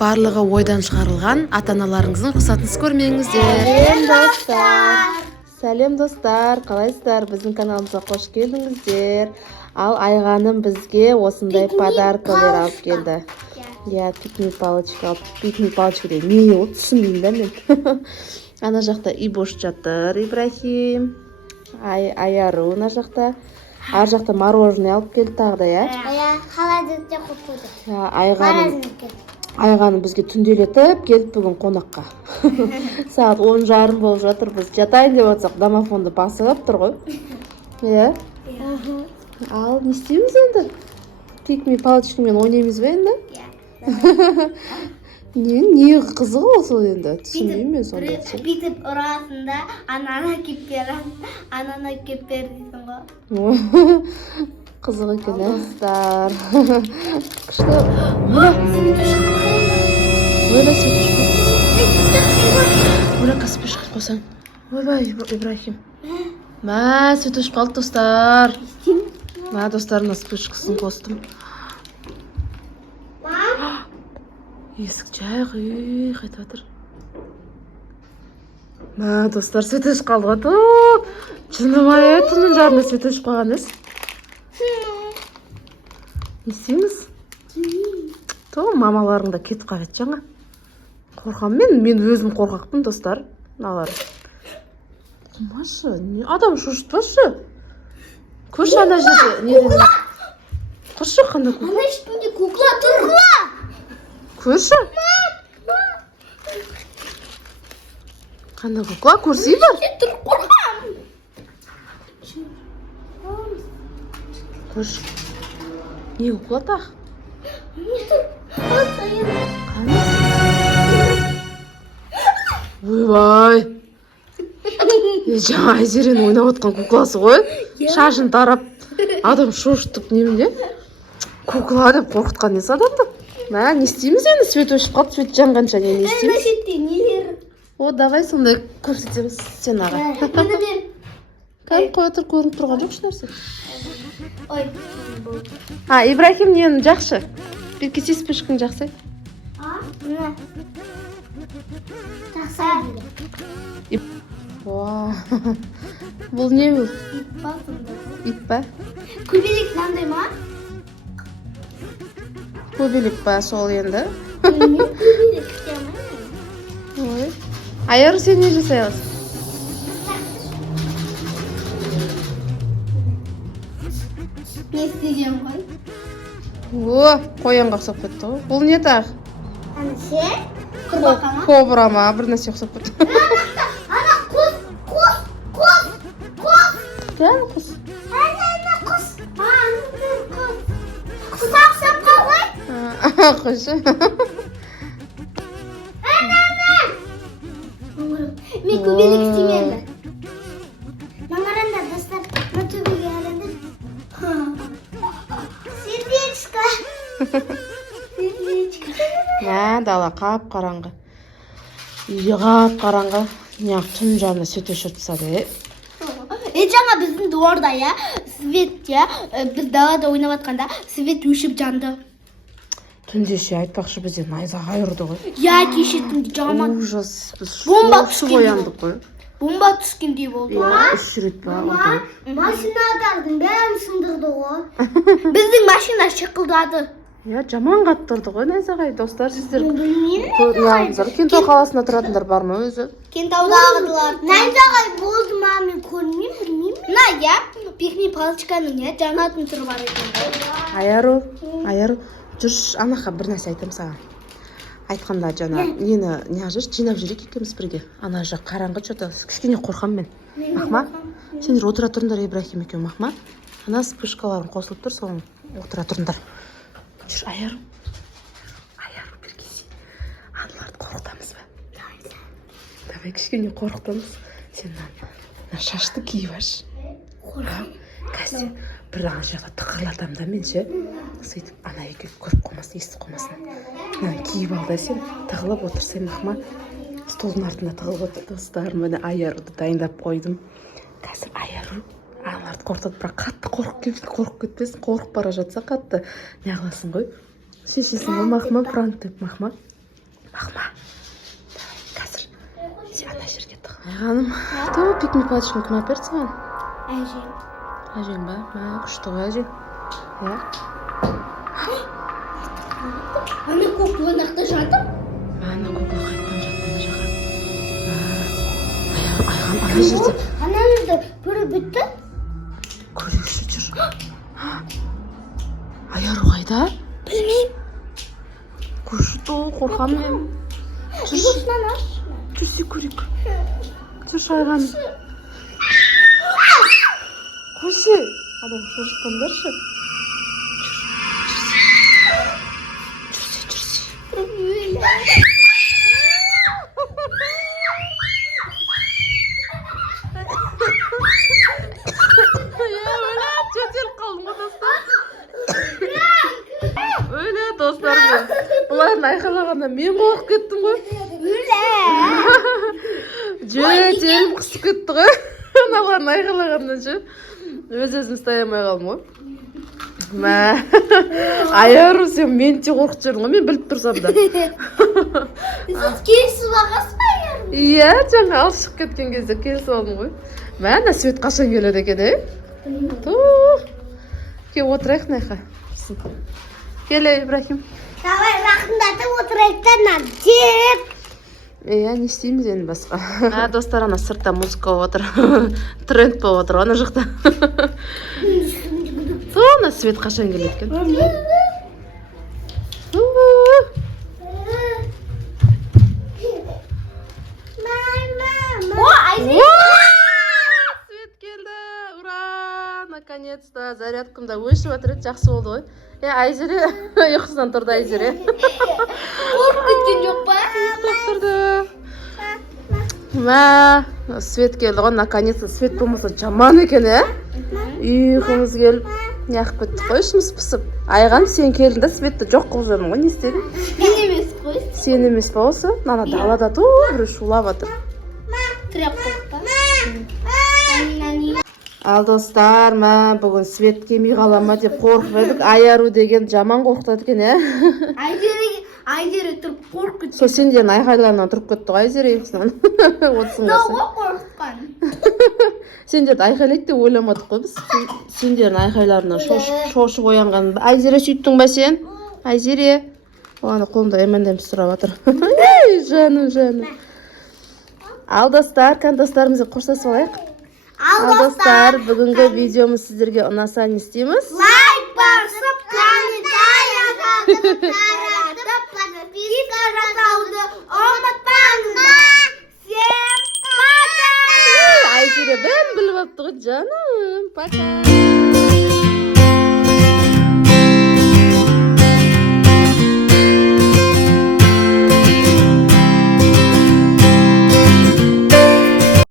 барлығы ойдан шығарылған, ата-аналарыңыздың рұқсатынсыз көрмеңіздер. Сәлем достар, қалайсыздар? Біздің каналымызға қош келдіңіздер. Ал Айғаным бізге осындай подаркалар алып келді. Я пикник палочка дейді. Не ол түсінбеймін да мен. Ана жақта Ибош жатыр, Ибрахим. Аяру ана жақта. Ар жақта мороженое алып келді тағы да, я? Холодильникте қойып қойды. Айғаны бізге түнделетіп келіп бүгін қонаққа. Сағат 10:30 болып жатыр, біз жатайын деп отсақ, домофонды басып тұр ғой. Иә? Ал не істейміз енді? Пикник палочкамен ойнаймыз ба енді? Не қызығы ол сол енді? Түсінбеймін мен сонда. Бүйтіп ұрасында ананы кеп бер дейсің ғой. Қызық екен, достар. Күшті. Ойбай, светочка. Ойбай, каспешка қосаң. Ойбай, Ибрахим. Мә, светочка алды, достар. Мә, достарымна спешкасын қостым. Есік жайық, қайтып жатыр. Мә, достар, светочка алды ғой. Шынымай, түннің жарында светочка қойған ес. Не істейміз? Мамаларың да кетіп қалады жаңа. Қорқам мен өзім қорқақпын, достар. Налар. Құмашы, адам шошытпашы. Көрші ана жерде неден? Көрші қандай кукла? Ана үстінде кукла тұр ғой. Көрші? Қандай кукла? Көрсей бар? Тұр қорқам. Көрші. Не кукла тақ? Ойбай. Жаңа Айзерен ойнап отқан кукласы ғой. Шашын тарап, адам шошытып немене? Кукла деп қорқытқан несі адамды? Мә, не істейміз енді? Свет өшіп қалды, свет жанғанша не істейміз? О, давай сондай көрсетеміз сен аға. Кәдім қой отыр, көрініп тұрған жоқ нәрсе. Ибрахим нені жақшы? Беркесе спешкің жақсы? Жақсы. Бұл не бұл? Ит па? Көбелек мынандай ма? Көбелек па сол енді? Көбелек істемеймін. Аяр сен не жасай аласың? Не істеген ғой? Қоянға ұқсап кетті ғой. Бұл не тағы? Ана сен? Құрбақа ма? Кобра ма? Бір нәрсе ұқсап кетті. Ана құс. Жаңа құс. Ана құс. Құс ақсап қалғай? Құшы. Мен көбелек істемеймін. Маңаранда достар, мына төбеге қараңдар. Сердечко. Мә, дала қап қараңғы. Үйге қап қараңғы. Неғып түн жарында свет өшіріп тастады. Жаңа біздің дворда, свет, біз далада ойнап атқанда свет өшіп жанды. Түндеше айтпақшы бізден найзағай ұрды ғой. Кеше түнде жаман. Ужас, біз Бомба шошып ояндық ғой. Бомба түскендей болды. 3 рет па? Машинадардың бәрін сындырды ғой. Біздің машина шықылдады. Жаман қатты ұрды ғой найзағай. Достар, сіздер Білмеймін. Кентау қаласында тұратындар бар ма өзі? Кентаудағылар. Найзағай болды ма, мен көрмеймін, білмеймін. Пикник палочканың жанатын түрі бар екен. Аяру, жүрш, анаға бір нәрсе айтам саған. Айтқанда жаңа нені жинап жүрек екеміз бірге. Ана жақ қараңғы что-то кішкене қорқам мен. Мақма, сендер отыра тұрыңдар, Ибрахим екеуің, Мақма. Ана спышкаларың қосылып тұр, соның отыра тұрыңдар. Жүр, Аяру, беркесе. Аналарды қорқытамыз ба? Давай кішкене қорқытамыз. Сен шашты киіп аш. Кәсе, бір ана жақта тықырлатам да мен ше. Сөйтіп, ана екеуі көріп қоймасын, естіп қоймасын. Киіп ал да сен, тығылып отырсай, Мақма. Столдың артында тығылып отыр, достар. Міне Аяруды дайындап қойдым. Қазір Аяру аналарды қорқытады, бірақ қатты қорқып кетпесін, қорқып бара жатса қатты не қыласың ғой. Шешесін мақма пранк деп мақма. Мақма. Қазір. Сен ана жерге тық. Айғаным. То пикник палочканы кім әперді саған? Әжем. Әжең ба? Күшті ғой әжең. Иә. Ана кукла нақта жатыр? Ана кукла қайттан жатты ана жаққа. Айған ана жерде. Ана жерде бірі бітті? Көрейікші жүр. Айару қайда? Білмеймін. Көрші қорқам мен. Жүрсінен аш. Жүрсе көрейік. Жүрші айғаным. Қойсы. Адам шошқандаршы. Жүрсе. Жетел қалдым ғой достар. Өлі достар мен. Бұларын айқалағанда мен қорқып кеттім ғой. Жетелім қысып кетті ғой. Бұларын айқалағанда ше. Өз-өзім ұстай алмай қалдым ғой. Айару сен мен те қорқып жүрдің ғой, мен біліп тұрсам да. Сіз келісіп ағасыз ба Айару? Иә, жаңа алып шығып кеткен кезде келісіп алдым ғой. Мәна Свет қашан келеді екен, Кел отырайық найқа. Келе, Ибрахим. Давай рақымдатып отырайық та деп. Иә, не істейміз енді басқа. Достар, ана сыртта музыка болып отыр. Тренд болып отыр, ана жақта. Ана Свет қашан келеді екен? Свет келді, ура! Наконец-то зарядкамда өшіп отыр, жақсы болды ғой. Айзере, ұйқысынан тұрды Айзере. Қорқып кеткен жоқ па? Тұрды. Свет келді ғой, наконец-то Свет болмаса жаман екен, ұйқымыз келіп, неғып кеттік қой, ішіміз пысып. Айған сен келдің да Светті жоқ қылып жүрдің ғой, не істедің? Мен емес қой. Сен емес па осы? Нана далада бір шулап жатыр. Тіреп қойып па? Ал достар, бүгін Свет келмей қала ма деп қорқып едік. Айару деген жаман қорқытады екен, Айзере тұрып қорқып кетті. Сол сендердің айқайларынан тұрып кетті ғой Айзере ұйқысынан. Дауға қорқытқан. Сендерді айқайлайды деп ойламадық қой біз. Сендердің айқайларынан шошып оянған. Айзере сөйттің ба сен? Айзере. Оған қолымда M&M's тұрап жатыр. Жаным. Ал достар, достарымызға қоштасып алайық. Ал достар, бүгінгі видеомыз сіздерге ұнаса не істейміз? Лайк басып, комментарий таратып, подписка жасауды ұмытпаңыздар. Всем пока! Айзере бәрін біліп алыпты ғой жаным. Пока!